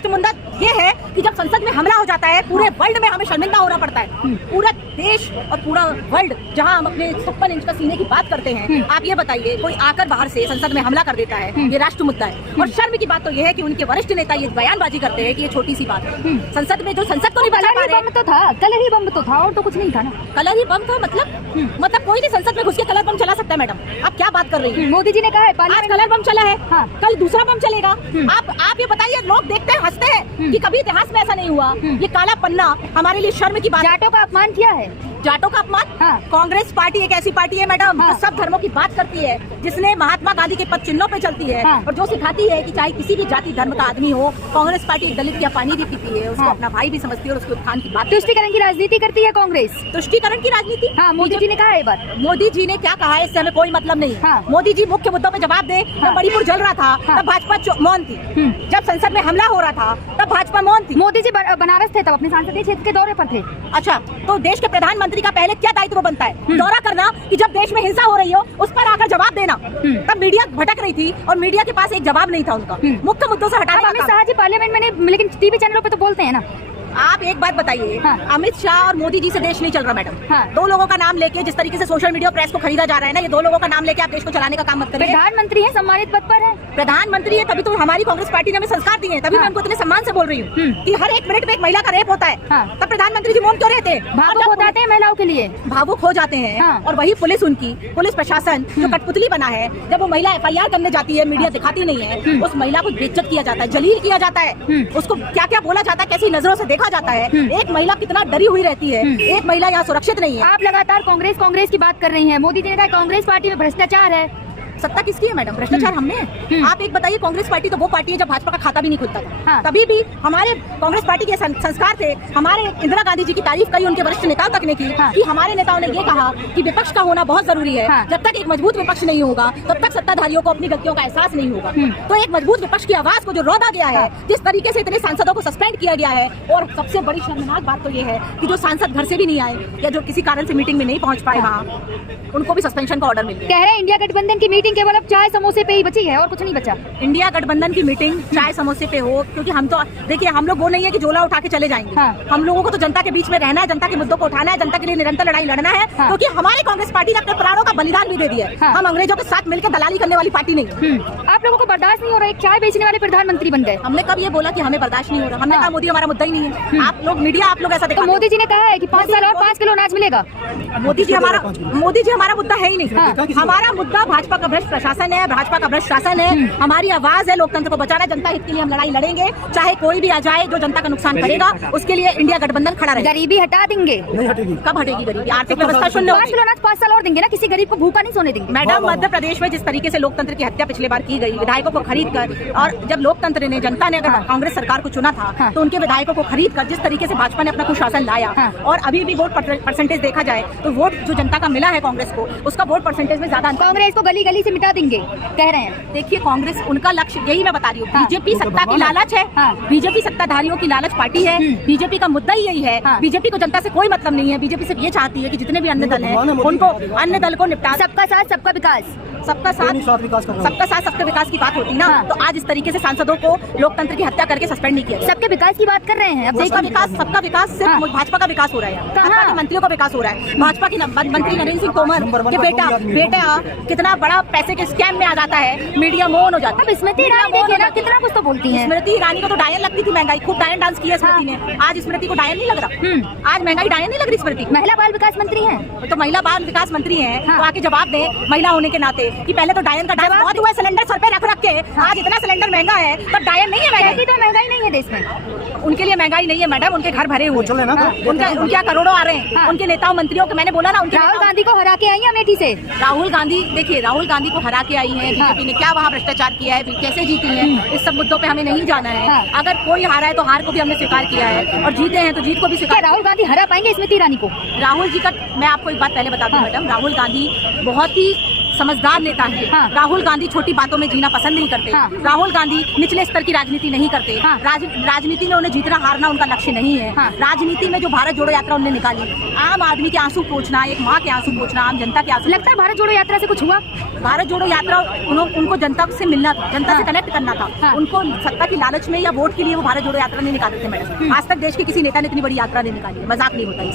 राष्ट्र मुद्दा ये है कि जब संसद में हमला हो जाता है पूरे वर्ल्ड में हमें शर्मिंदा होना पड़ता है। पूरा देश और पूरा वर्ल्ड जहां हम अपने 56 इंच का सीने की बात करते हैं, आप ये बताइए कोई आकर बाहर से संसद में हमला कर देता है, ये राष्ट्र मुद्दा है। और शर्म की बात तो ये है कि उनके वरिष्ठ नेता ये बयानबाजी करते हैं कि ये छोटी सी बात है। संसद में जो संसद को नहीं बचा पा रहे, तो था कलर ही बम तो था और तो कुछ नहीं था ना। कलर ही बम था मतलब कोई भी संसद में घुस के कलर बम चला सकता है। मैडम आप क्या बात कर रही हैं? मोदी जी ने कहा है आज कलर बम चला है, हाँ। कल दूसरा बम चलेगा। आप ये बताइए, लोग देखते हैं हंसते हैं कि कभी इतिहास में ऐसा नहीं हुआ। ये काला पन्ना हमारे लिए शर्म की बात। जाटों का अपमान किया है, जाटों का अपमान। हाँ। कांग्रेस पार्टी एक ऐसी पार्टी है मैडम, हाँ। जो सब धर्मों की बात करती है, जिसने महात्मा गांधी के पद चिन्हों पे चलती है, हाँ। और जो सिखाती है कि चाहे किसी भी जाति धर्म का आदमी हो, कांग्रेस पार्टी एक दलित या पानी भी पीती है, उसको हाँ। अपना भाई भी समझती है और उसके उत्थान की बात। तुष्टीकरण की राजनीति करती है कांग्रेस। तुष्टीकरण की राजनीति। हाँ, मोदी जी ने कहा है बात। मोदी जी ने क्या कहा है इससे हमें कोई मतलब नहीं। हाँ। मोदी जी मुख्य मुद्दों पे जवाब दे। जब मणिपुर जल रहा था तब भाजपा मौन थी। जब संसद में हमला हो रहा था तब भाजपा मौन थी। मोदी जी बनारस थे तब अपने संसदीय क्षेत्र के दौरे पर थे। अच्छा, तो देश के प्रधानमंत्री का पहले क्या दायित्व बनता है? दौरा करना, कि जब देश में हिंसा हो रही हो उस पर आकर जवाब देना। तब मीडिया भटक रही थी और मीडिया के पास एक जवाब नहीं था उनका। मुख्य मुद्दों से हटाने का अमित शाह जी पार्लियामेंट में नहीं, लेकिन टीवी चैनलों पे तो बोलते हैं ना। आप एक बात बताइए, हाँ। अमित शाह और मोदी जी से देश नहीं चल रहा मैडम। हाँ। दो लोगों का नाम लेके जिस तरीके से सोशल मीडिया प्रेस को खरीदा जा रहा है ना, ये दो लोगों का नाम लेके आप देश को चलाने का काम मत करिए। प्रधानमंत्री है, सम्मानित पद पर है। प्रधानमंत्री है तभी तो हमारी कांग्रेस पार्टी ने हमें संस्कार दिए हैं, तभी मैं उनको इतने सम्मान से बोल रही हूँ कि हर एक मिनट में एक महिला का रेप होता है। हाँ। तब प्रधानमंत्री जी मौन क्यों रहते हैं? भावुक हो जाते हैं महिलाओं के लिए, भावुक हो जाते हैं। हाँ। और वही पुलिस, उनकी पुलिस प्रशासन जो कठपुतली बना है, जब वो महिला FIR करने जाती है, मीडिया दिखाती नहीं है, उस महिला को बेइज्जत किया जाता है, जलील किया जाता है, उसको क्या क्या बोला जाता है, कैसी नजरों से देखा जाता है। एक महिला कितना डरी हुई रहती है, एक महिला यहाँ सुरक्षित नहीं है। आप लगातार कांग्रेस की बात कर रही हैं। मोदी जी ने कहा कांग्रेस पार्टी में भ्रष्टाचार है। सत्ता किसकी है मैडम? भ्रष्टाचार हमने है। आप एक बताइए, कांग्रेस पार्टी तो वो पार्टी है जब भाजपा का खाता भी नहीं खुलता था। हाँ। तभी भी हमारे कांग्रेस पार्टी के संस्कार थे। हमारे इंदिरा गांधी जी की तारीफ करी उनके वरिष्ठ नेताओं तक ने की। हाँ। कि हमारे नेताओं ने ये कहा कि विपक्ष का होना बहुत जरूरी है। हाँ। जब तक एक मजबूत विपक्ष नहीं होगा तब तक सत्ताधारियों को अपनी गलतियों का एहसास नहीं होगा। तो एक मजबूत विपक्ष की आवाज को जो रौंदा गया है, जिस तरीके से इतने सांसदों को सस्पेंड किया गया है, और सबसे बड़ी शर्मनाक बात तो ये है कि जो सांसद घर से भी नहीं आए या जो किसी कारण से मीटिंग में नहीं पहुंच पाए, वहाँ उनको भी सस्पेंशन का ऑर्डर मिल गया। कह रहे हैं इंडिया गठबंधन की मीटिंग केवल अब चाय समोसे पे ही बची है और कुछ नहीं बचा। इंडिया गठबंधन की मीटिंग चाय समोसे पे हो, क्योंकि हम तो देखिए, हम लोग वो नहीं है कि झोला उठा के चले जाएंगे। हाँ। हम लोगों को तो जनता के बीच में रहना है, जनता के मुद्दों को उठाना है, जनता के लिए निरंतर लड़ाई लड़ना है। हाँ। क्योंकि हमारी कांग्रेस पार्टी ने अपने प्राणों का बलिदान भी दे दिया है। हाँ। हम अंग्रेजों के साथ मिलकर दलाली करने वाली पार्टी नहीं है। आप लोगों को बर्दाश्त नहीं हो रहा है, चाय बेचने वाले प्रधानमंत्री बन गए। हमने कब ये बोला कि हमें बर्दाश्त नहीं हो रहा? हमने हाँ। कहा मोदी हमारा मुद्दा ही नहीं है। आप लोग मीडिया, आप लोग ऐसा तो देखा। मोदी जी ने कहा है कि 5 साल और 5 किलो अनाज मिलेगा। मोदी जी हमारा मुद्दा है ही नहीं। हाँ। हमारा मुद्दा भाजपा का भ्रष्ट प्रशासन है, भाजपा का भ्रष्ट शासन है। हमारी आवाज है लोकतंत्र को बचाना, जनता हित के लिए हम लड़ाई लड़ेंगे, चाहे कोई भी आ जाए जो जनता का नुकसान करेगा, उसके लिए इंडिया गठबंधन खड़ा रहेगा। गरीबी हटा देंगे। कब हटेगी गरीबी? आर्थिक व्यवस्था शून्य 5 किलो अनाज 5 साल और देंगे ना, किसी गरीब को भूखा नहीं सोने देंगे। मैडम, मध्य प्रदेश में जिस तरीके से लोकतंत्र की हत्या पिछले बार की गई, विधायकों को खरीद कर, और जब लोकतंत्र ने, जनता ने अगर कांग्रेस सरकार को चुना था तो उनके विधायकों को खरीद कर जिस तरीके से भाजपा ने अपना कुशासन लाया, और अभी भी वोट परसेंटेज देखा जाए तो वोट जो जनता का मिला है कांग्रेस को, उसका वोट परसेंटेज में ज्यादा। कांग्रेस को गली गली से मिटा देंगे कह रहे हैं। देखिए, कांग्रेस, उनका लक्ष्य यही मैं बता रही हूँ। बीजेपी सत्ता की लालच है। बीजेपी सत्ताधारियों की लालच पार्टी है। बीजेपी का मुद्दा ही यही है। बीजेपी को जनता से कोई मतलब नहीं है। बीजेपी सिर्फ ये चाहती है कि जितने भी अन्य दल हैं उनको, अन्य दल को निपटा। सबका साथ सबका विकास, सबका साथ सबके विकास की बात होती ना, तो आज इस तरीके से सांसदों को लोकतंत्र की हत्या करके सस्पेंड नहीं किया। सबके विकास की बात कर रहे हैं। अब सबका विकास सिर्फ भाजपा का विकास हो रहा है, भाजपा के मंत्रियों का विकास हो रहा है। भाजपा के मंत्री नरेंद्र सिंह तोमर के बेटा कितना बड़ा पैसे के स्कैम में आ जाता है, मीडिया मौन हो जाता है। स्मृति ईरानी देखिए ना, कितना कुछ तो बोलती है। स्मृति ईरानी को तो डायन लगती थी, महंगाई खूब डायन डांस किया स्मृति ने। आज स्मृति को डायन नहीं लग रहा। आज महंगाई डायन नहीं लग रही स्मृति। महिला बाल विकास मंत्री हैं, तो महिला बाल विकास मंत्री हैं, तो आके जवाब दें महिला होने के नाते कि पहले तो डायन का डांस बहुत हुआ, सिलेंडर सर पे रख के। आज इतना सिलेंडर महंगा है तो डायन नहीं है। महंगाई तो महंगाई नहीं है देश में। उनके लिए महंगाई नहीं है मैडम, उनके घर भरे हुए, उनके करोड़ों आ रहे हैं। उनके नेताओं मंत्रियों को मैंने बोला ना, उनके राहुल गांधी को हरा के आई है अमेठी से। राहुल गांधी, देखिए, राहुल गांधी को हरा के आई है बीजेपी ने। क्या वहाँ भ्रष्टाचार किया है, कैसे जीती है, इस सब मुद्दों पे हमें नहीं जाना है। अगर कोई हारा है तो हार को भी हमने स्वीकार किया है, और जीते हैं तो जीत को भी स्वीकार। राहुल गांधी हरा पाएंगे स्मृति ईरानी को? राहुल जी का मैं आपको एक बात पहले बता दूं मैडम, राहुल गांधी बहुत ही समझदार नेता है। हाँ। राहुल गांधी छोटी बातों में जीना पसंद नहीं करते। हाँ। राहुल गांधी निचले स्तर की राजनीति नहीं करते। हाँ। राजनीति में उन्हें जीतना हारना उनका लक्ष्य नहीं है। हाँ। राजनीति में जो भारत जोड़ो यात्रा उन्होंने निकाली, आम आदमी के आंसू पोंछना, एक माँ के आंसू पोंछना, आम जनता के आंसू। लगता है भारत जोड़ो यात्रा से कुछ हुआ? भारत जोड़ो यात्रा उनको जनता से मिलना था, जनता से हाँ। कनेक्ट करना था। हाँ। उनको सत्ता की लालच में या वोट के लिए वो भारत जोड़ो यात्रा नहीं निकालते थे मैडम। आज तक देश के किसी नेता ने इतनी बड़ी यात्रा नहीं निकाली है, मजाक नहीं होता है।